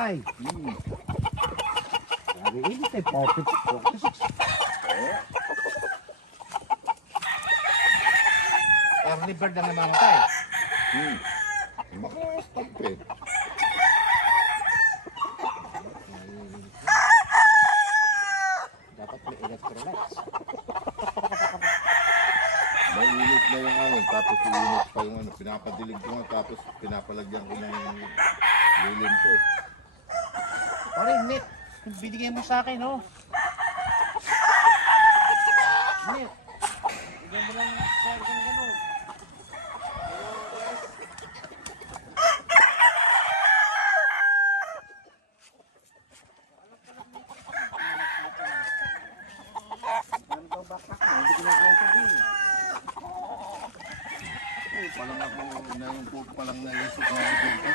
tay. Lagi ini tay, profit. Early bird ang naman tay. Makastag eh. Dapat may electrolytes. Mainit na yung angin, tapos iinit pa yung ano, pinapadilig ko nga, tapos pinapalagyan ko ng lilim ko eh. Pare, net. Binigay mo sa akin, oh. Net. Bigyan mo lang sa akin gano'n. Ano daw bakak mo? Hindi ko na kaya sabihin. Palang ako na yung po palang naisip na dito.